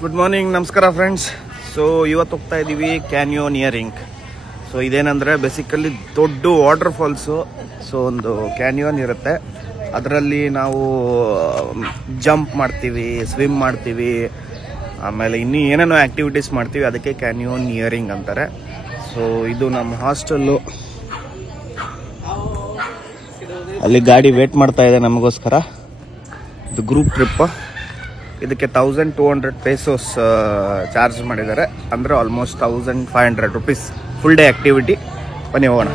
Good morning, ನಮಸ್ಕಾರ friends. So ಇವತ್ತು ಹೋಗ್ತಾ ಇದ್ದೀವಿ ಕ್ಯಾನ್ಯೋನಿಯರಿಂಗ್. ಸೊ ಇದೇನಂದರೆ ಬೇಸಿಕಲಿ ದೊಡ್ಡ ವಾಟರ್ ಫಾಲ್ಸು. ಸೊ ಒಂದು ಕ್ಯಾನ್ಯೋನ್ ಇರುತ್ತೆ, ಅದರಲ್ಲಿ ನಾವು ಜಂಪ್ ಮಾಡ್ತೀವಿ, ಸ್ವಿಮ್ ಮಾಡ್ತೀವಿ, ಆಮೇಲೆ ಇನ್ನೂ ಏನೇನೋ ಆ್ಯಕ್ಟಿವಿಟೀಸ್ ಮಾಡ್ತೀವಿ. ಅದಕ್ಕೆ ಕ್ಯಾನ್ಯೋನಿಯರಿಂಗ್ ಅಂತಾರೆ. ಸೊ ಇದು ನಮ್ಮ ಹಾಸ್ಟೆಲ್ಲು, ಅಲ್ಲಿ ಗಾಡಿ ವೇಟ್ ಮಾಡ್ತಾ ಇದೆ ನಮಗೋಸ್ಕರ. ಇದು ಗ್ರೂಪ್ ಟ್ರಿಪ್. ಇದಕ್ಕೆ 1200 ಪೇಸೋಸ್ ಚಾರ್ಜ್ ಮಾಡಿದ್ದಾರೆ, ಅಂದರೆ almost 1500 rupees full day activity. ಬನ್ನಿ ಹೋಗೋಣ.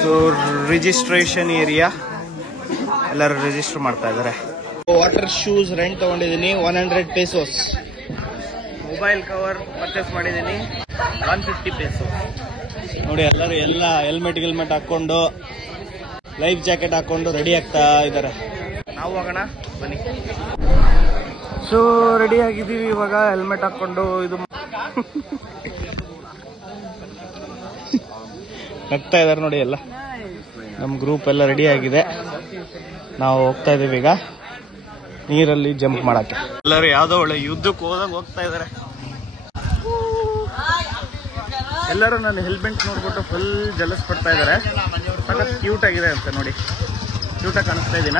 ಸೊ ರಿಜಿಸ್ಟ್ರೇಷನ್ ಏರಿಯಾ, ಎಲ್ಲರೂ ರಿಜಿಸ್ಟರ್ ಮಾಡ್ತಾ ಇದ್ದಾರೆ. ವಾಟರ್ ಶೂಸ್ ರೆಂಟ್ ತಗೊಂಡಿದ್ದೀನಿ, 100 ಪೇಸೋಸ್. ಮೊಬೈಲ್ ಕವರ್ ಪರ್ಚೇಸ್ ಮಾಡಿದ್ದೀನಿ, 150 ಪೇಸೋಸ್. ನೋಡಿ ಎಲ್ಲರೂ ಎಲ್ಲ ಹೆಲ್ಮೆಟ್ ಹಾಕೊಂಡು, ಲೈಫ್ ಜಾಕೆಟ್ ಹಾಕೊಂಡು ರೆಡಿ ಆಗ್ತಾ ಇದ್ದಾರೆ. ನಾವು ಹೋಗೋಣ ಬನ್ನಿ. ಸೊ ರೆಡಿ ಆಗಿದ್ದೀವಿ ಇವಾಗ, ಹೆಲ್ಮೆಟ್ ಹಾಕೊಂಡು. ಇದು ನಗ್ತಾ ಇದ್ದಾರೆ ನೋಡಿ ಎಲ್ಲ. ನಮ್ಮ ಗ್ರೂಪ್ ಎಲ್ಲ ರೆಡಿ ಆಗಿದೆ, ನಾವು ಹೋಗ್ತಾ ಇದೀವಿ ಈಗ ನೀರಲ್ಲಿ ಜಂಪ್ ಮಾಡಕ್ಕೆ. ಎಲ್ಲರೂ ಯಾವ್ದೋ ಒಳ್ಳೆ ಯುದ್ಧಕ್ಕೆ ಹೋದಂಗೆ ಹೋಗ್ತಾ ಇದ್ದಾರೆ. ಎಲ್ಲರೂ ನನ್ನ ಹೆಲ್ಮೆಟ್ ನೋಡ್ಬಿಟ್ಟು ಫುಲ್ ಜಲಸ್ ಪಡ್ತಾ ಇದ್ದಾರೆ. ಸಖತ್ ಕ್ಯೂಟ್ ಆಗಿದೆ ಅಂತ ನೋಡಿ. ಕ್ಯೂಟಾಗಿ ಕಾಣಿಸ್ತಾ ಇದೀನ?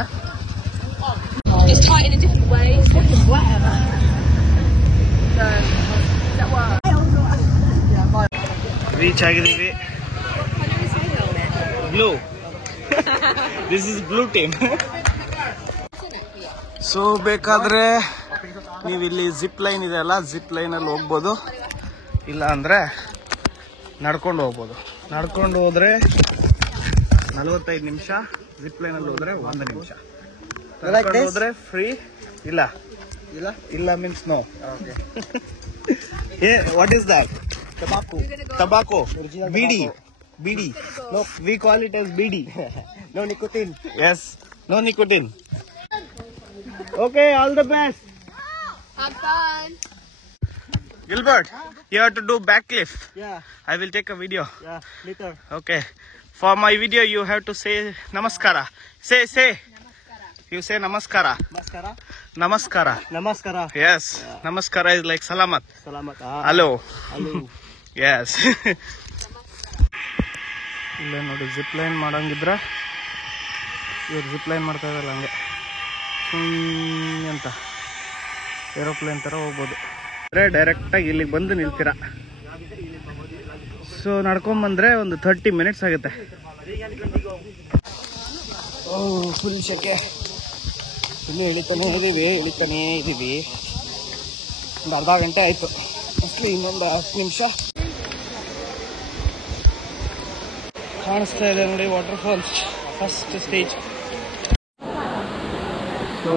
ರೀಚ್ ಆಗಿದ್ದೀವಿ. Blue, this is blue team. So ಬೇಕಾದ್ರೆ ನೀವು ಇಲ್ಲಿ ಜಿಪ್ ಲೈನ್ ಇದೆ ಅಲ್ಲ, ಜಿಪ್ ಲೈನಲ್ಲಿ ಹೋಗ್ಬೋದು, ಇಲ್ಲ ಅಂದರೆ ನಡ್ಕೊಂಡು ಹೋಗ್ಬೋದು. ನಡ್ಕೊಂಡು ಹೋದರೆ 45 ನಿಮಿಷ, ಜಿಪ್ ಲೈನಲ್ಲಿ ಹೋದರೆ 1 ನಿಮಿಷ. ನಡ್ಕೊಂಡು ಹೋದರೆ ಫ್ರೀ. ಇಲ್ಲ ಇಲ್ಲ ಇಲ್ಲ means no. What is that? Tobacco. Bidi. No, we call it as bidi. No nicotine. Yes, no nicotine. Okay, all the best. Have fun. Gilbert, you have to do backlift. Yeah. I will take a video. Yeah, later. Okay. For my video, you have to say namaskara. Say. Namaskara. You say namaskara. Namaskara. Namaskara. Namaskara. Yes. Namaskara is like salamat. Salamat. Hello. Hello. Yes. ಇಲ್ಲ ನೋಡಿ, zip line ಮಾಡಂಗಿದ್ರೆ ಇವ್ರು zip line ಮಾಡ್ತಾ ಇದ್ದಲ್ಲ ಹಂಗೆ ಅಂತ aeroplane ಥರ ಹೋಗ್ಬೋದು. ಅಂದರೆ ಡೈರೆಕ್ಟಾಗಿ ಇಲ್ಲಿಗೆ ಬಂದು ನಿಲ್ತೀರ. ಸೊ ನಡ್ಕೊಂಬಂದರೆ ಒಂದು 30 ಮಿನಿಟ್ಸ್ ಆಗುತ್ತೆ. ಫುಲ್ ಶೆಕೆ. ಇನ್ನೂ ಇಳಿತಾನೇ ಇದ್ದೀವಿ. ಒಂದು ಅರ್ಧ ಗಂಟೆ ಆಯಿತು. ಮೋಸ್ಟ್ಲಿ ಇನ್ನೊಂದು 10 ನಿಮಿಷ. ಕಾಣಿಸ್ತಾ ಇದೆ ನೋಡಿ waterfalls, first stage. So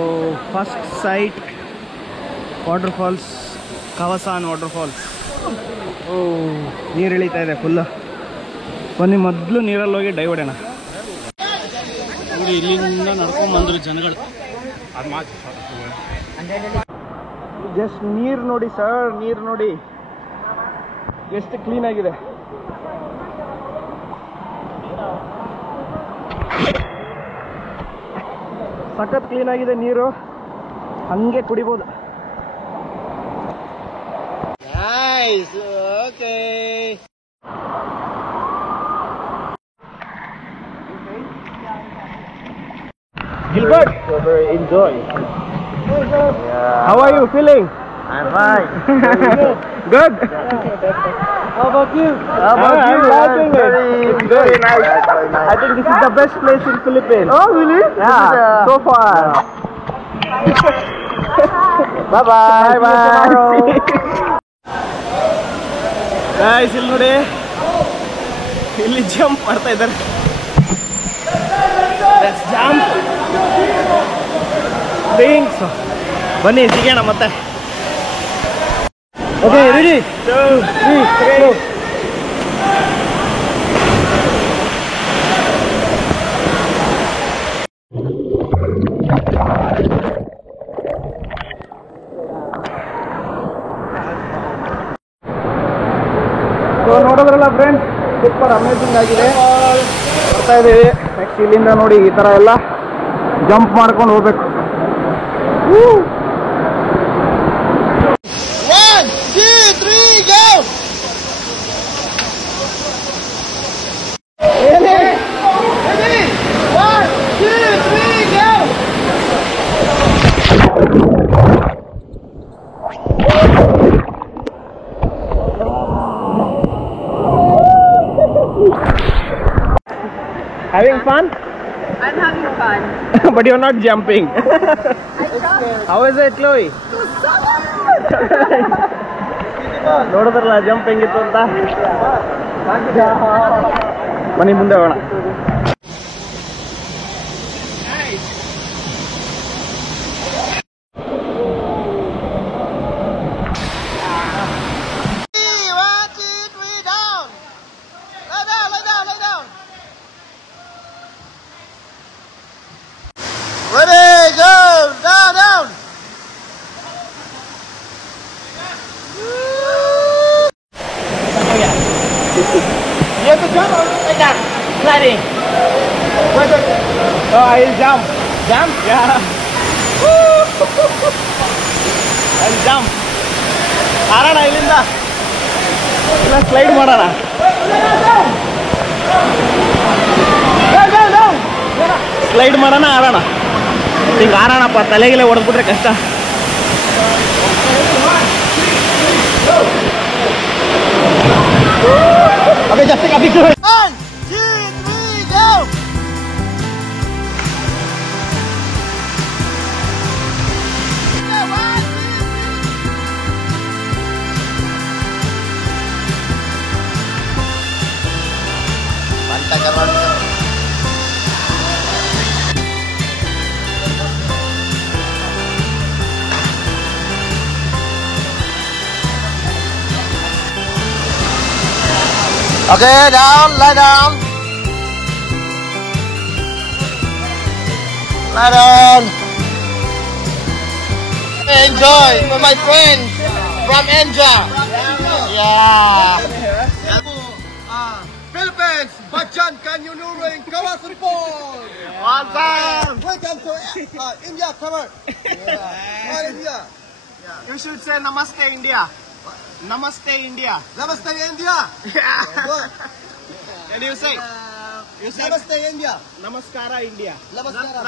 first sight waterfalls, ಕವಸಾನ್ ವಾಟರ್ ಫಾಲ್ಸ್. ನೀರು ಇಳಿತಾ ಇದೆ ಫುಲ್ಲು. ಬನ್ನಿ ಮೊದಲು ನೀರಲ್ಲಿ ಹೋಗಿ ಡೈವ್ ಹೊಡೆಯೋಣ. ನೋಡಿ ಇಲ್ಲಿಂದ ನಡ್ಕೊಂಡ್ಬಂದ್ರು ಜನಗಳು. ಜಸ್ಟ್ ನೀರು ನೋಡಿ ಸರ್, ನೀರು ನೋಡಿ ಎಷ್ಟು ಕ್ಲೀನಾಗಿದೆ. ಸಖತ್ ಕ್ಲೀನ್ ಆಗಿದೆ ನೀರು, ಹಂಗೆ ಕುಡಿಬೋದು. Nice. Okay. Gilbert, enjoy. How are you feeling? I'm fine. Good. How about you? I'm liking it. It's very nice. I think this is the best place in Philippines. Oh, really? Yeah, so far. Bye bye. Guys, ಇಲ್ಲಿ ನೋಡಿ, ಇಲ್ಲಿ jump ಮಾಡ್ತಾ ಇದ್ದಾರೆ. Let's jump. ಬನ್ನಿ ಸಿಗೋಣ ಮತ್ತೆ. Okay, ready? 2, 3, go. Friends, super amazing ಆಗಿದೆ. ಬರ್ತಾ ಇದ್ದೀವಿ. ನೆಕ್ಸ್ಟ್ ಇಲ್ಲಿಂದ ನೋಡಿ ಈ ಥರ ಎಲ್ಲ ಜಂಪ್ ಮಾಡ್ಕೊಂಡು ಹೋಗ್ಬೇಕು. 1, 2, 3, go! Having fun? I'm having fun. But you're not jumping. How is it, Chloe? ನೋಡಿದ್ರಲ್ಲ ಜಂಪ್ ಹೆಂಗಿತ್ತು ಅಂತ. ಮನೆ ಮುಂದೆ ಹೋಗೋಣ. Ready, go! Down, down! You have to jump like that, sliding. Oh, I'll jump. Jump? Yeah. I'll jump. ಆರೋಣ ಇಲ್ಲಿಂದ. ಇಲ್ಲ slide ಮಾಡೋಣ. Slide ಮಾಡೋಣ, ಆರೋಣ. ಹಿಂಗೆ ಆರೋಣಪ್ಪ, ತಲೆಗೆಲೆ ಹೊಡೆದ್ಬಿಟ್ರೆ ಕಷ್ಟ. Okay, just take a picture. 1, 2, 3, go! Okay, down, lie down. Lie down. Enjoy for my friends from Enja. Yeah. Philippines, Bachan Kanyunuring Kawasan Falls. Awesome. Welcome to India cover. Yeah. India. You should say Namaste India. Namaste India. Namaste India. What do you say? You say Namaste India. Namaskara India. Namaskara.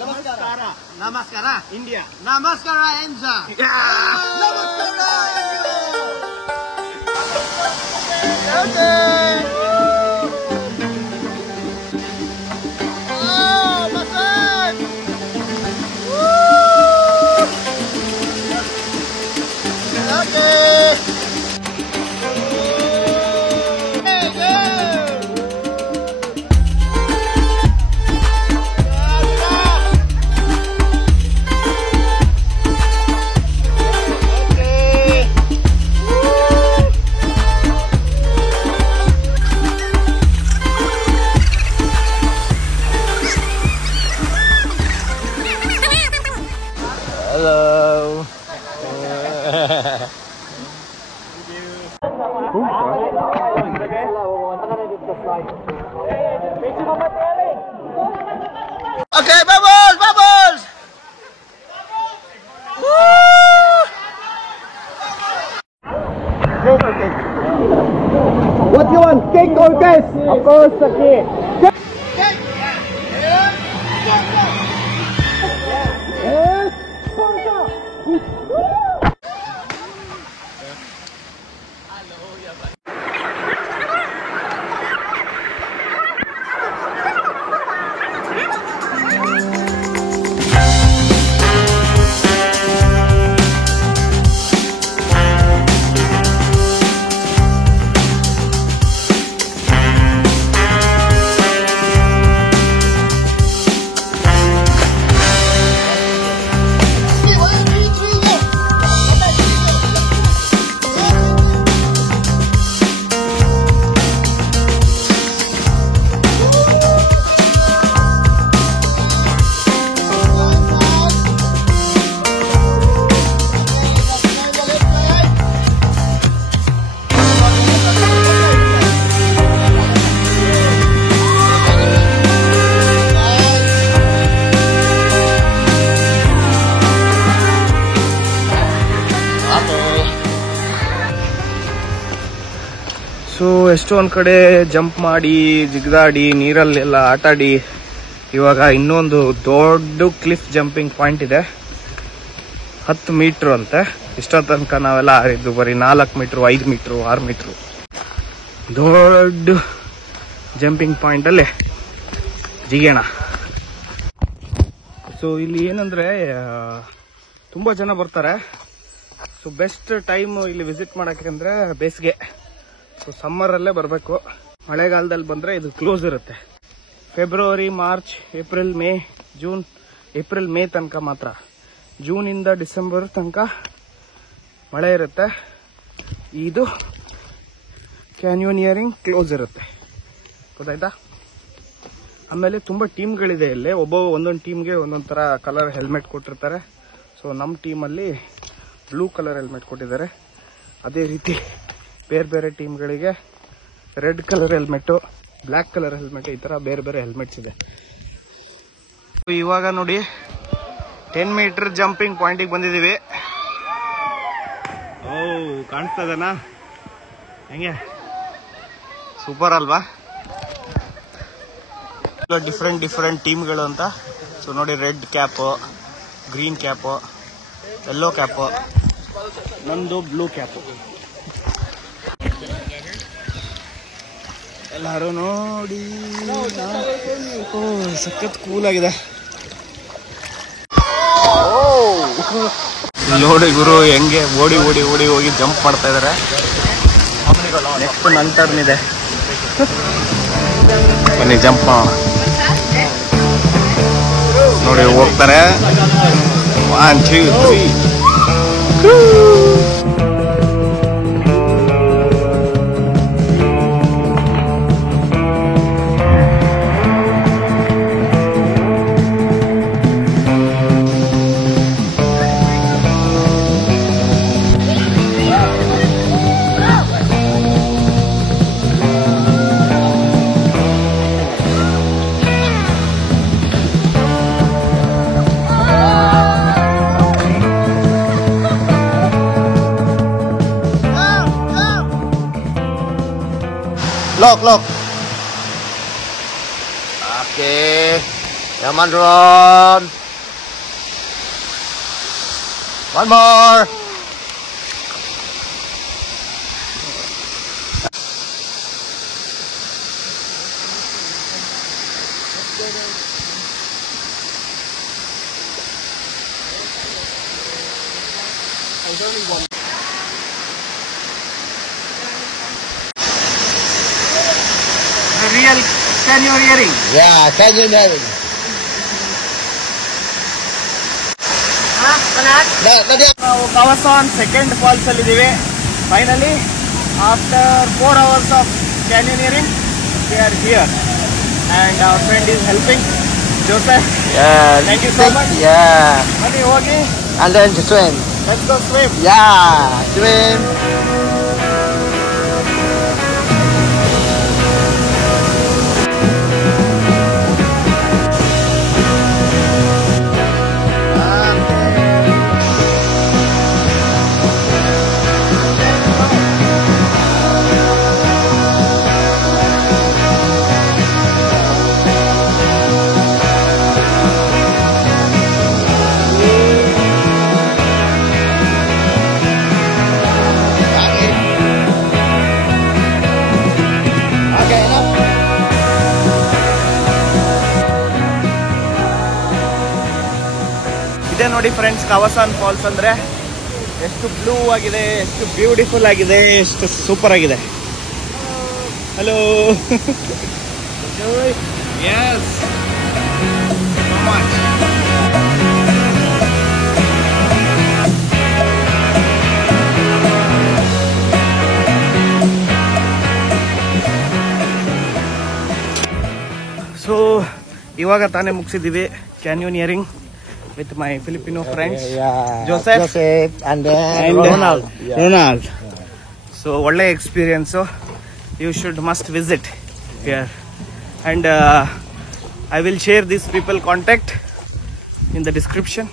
Namaskara. Namaskara. India. Namaskara India. Namaskara India. Okay. Oh, massage. Woo. Okay. Okay, bubbles, bubbles. What you want, cake or cake? Of course, the cake. Cake. Yes. So ಎಷ್ಟೊಂದು ಕಡೆ jump ಮಾಡಿ ಜಿಗಿದಾಡಿ ನೀರಲ್ಲೆಲ್ಲ ಆಟಾಡಿ ಇವಾಗ ಇನ್ನೊಂದು ದೊಡ್ಡ cliff jumping point ಇದೆ. 10 metre ಅಂತೆ. ಇಷ್ಟೋ ತನಕ ನಾವೆಲ್ಲ ಆರಿದ್ದು ಬರೀ 4 ಮೀಟ್ರು, 5 ಮೀಟ್ರು, 6 ಮೀಟ್ರು. ದೊಡ್ಡ ಜಂಪಿಂಗ್ ಪಾಯಿಂಟಲ್ಲಿ ಜಿಗೋಣ. ಸೊ ಇಲ್ಲಿ ಏನಂದ್ರೆ ತುಂಬ ಜನ ಬರ್ತಾರೆ. ಸೊ ಬೆಸ್ಟ್ ಟೈಮ್ ಇಲ್ಲಿ ವಿಸಿಟ್ ಮಾಡೋಕ್ಕೆ ಅಂದರೆ ಬೇಸಿಗೆ. ಸೊ ಸಮ್ಮರಲ್ಲೇ ಬರಬೇಕು. ಮಳೆಗಾಲದಲ್ಲಿ ಬಂದರೆ ಇದು ಕ್ಲೋಸ್ ಇರುತ್ತೆ. February, March, April, May, June, April, May ತನಕ ಮಾತ್ರ. ಜೂನಿಂದ ಡಿಸೆಂಬರ್ ತನಕ ಮಳೆ ಇರುತ್ತೆ. ಇದು ಕ್ಯಾನ್ಯೋನಿಯರಿಂಗ್ ಕ್ಲೋಸ್ ಇರುತ್ತೆ. ಗೊತ್ತಾಯ್ತಾ? ಆಮೇಲೆ ತುಂಬ ಟೀಮ್ಗಳಿದೆ ಇಲ್ಲಿ. ಒಂದೊಂದು ಟೀಮ್ಗೆ ಒಂದೊಂದು ಥರ ಕಲರ್ ಹೆಲ್ಮೆಟ್ ಕೊಟ್ಟಿರ್ತಾರೆ. ಸೊ ನಮ್ಮ ಟೀಮಲ್ಲಿ ಬ್ಲೂ ಕಲರ್ ಹೆಲ್ಮೆಟ್ ಕೊಟ್ಟಿದ್ದಾರೆ. ಅದೇ ರೀತಿ ಬೇರೆ ಬೇರೆ ಟೀಮ್ಗಳಿಗೆ red colour helmet, black colour helmet, ಈ ಥರ ಬೇರೆ ಬೇರೆ ಹೆಲ್ಮೆಟ್ಸ್ ಇದೆ. ಇವಾಗ ನೋಡಿ 10 ಮೀಟರ್ ಜಂಪಿಂಗ್ ಪಾಯಿಂಟಿಗೆ ಬಂದಿದ್ದೀವಿ. ಓ ಕಾಣಿಸ್ತಾ ಇದೆನಾ? ಹೆಂಗೆ ಸೂಪರ್ ಅಲ್ವಾ? ಡಿಫ್ರೆಂಟ್ ಟೀಮ್ಗಳು ಅಂತ. ಸೊ ನೋಡಿ, red cap, green cap, yellow cap, ನಂದು ಬ್ಲೂ ಕ್ಯಾಪು. ಎಲ್ಲರೂ ನೋಡಿ. ಓ ಸಖತ್ ಕೂಲ್ ಆಗಿದೆ. ನೋಡಿ ಗುರು ಹೆಂಗೆ ಓಡಿ ಹೋಗಿ ಜಂಪ್ ಮಾಡ್ತಾ ಇದಾರೆ. ನೆಕ್ಸ್ಟ್ ನನ್ನ ಟರ್ನ್ ಇದೆ. ಬನ್ನಿ ಜಂಪ್ ಮಾಡೋಣ. ನೋಡಿ ಹೋಗ್ತಾರೆ. 1 2 3. Lock. Okay. Come on, Ron. One more. The real canyoneering. Yeah, canyoneering. ನಾವು ಕವಸಾನ್ ಸೆಕೆಂಡ್ ಫಾಲ್ಸ್ ಅಲ್ಲಿ ಇದ್ದೀವಿ. Finally after 4 hours of canyoneering we are here and our friend is helping, Joseph. Yeah. Thank you so much. Yeah. ಬನ್ನಿ ಹೋಗಿ. And then to swim. Let's go swim. Yeah, swim. ಇದೆ ನೋಡಿ friends, ಕವಸಾನ್ falls ಅಂದ್ರೆ ಎಷ್ಟು blue ಆಗಿದೆ, ಎಷ್ಟು beautiful ಆಗಿದೆ, ಎಷ್ಟು ಸೂಪರ್ ಆಗಿದೆ. Hello. Yes so much. So ಇವಾಗ ತಾನೇ ಮುಗಿಸಿದ್ದೀವಿ canyoneering with my Filipino friends. Joseph and then Ronald. Ronald. So ಒಳ್ಳೆ experience. You should must visit here and I will share these people contact in the description.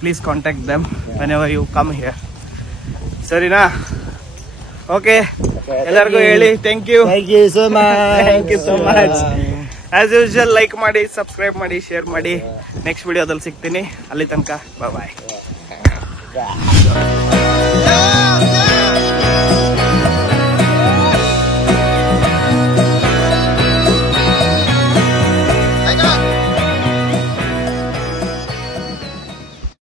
Please contact them whenever you come here. Sarina? Okay. ಎಲ್ಲರಿಗೂ ಹೇಳಿ thank you. Thank you so much. Thank you so much. As usual like ಮಾಡಿ, subscribe ಮಾಡಿ, share ಮಾಡಿ. Next ವಿಡಿಯೋದಲ್ಲಿ ಸಿಗ್ತೀನಿ. ಅಲ್ಲಿ ತನಕ ಬಾಯ್.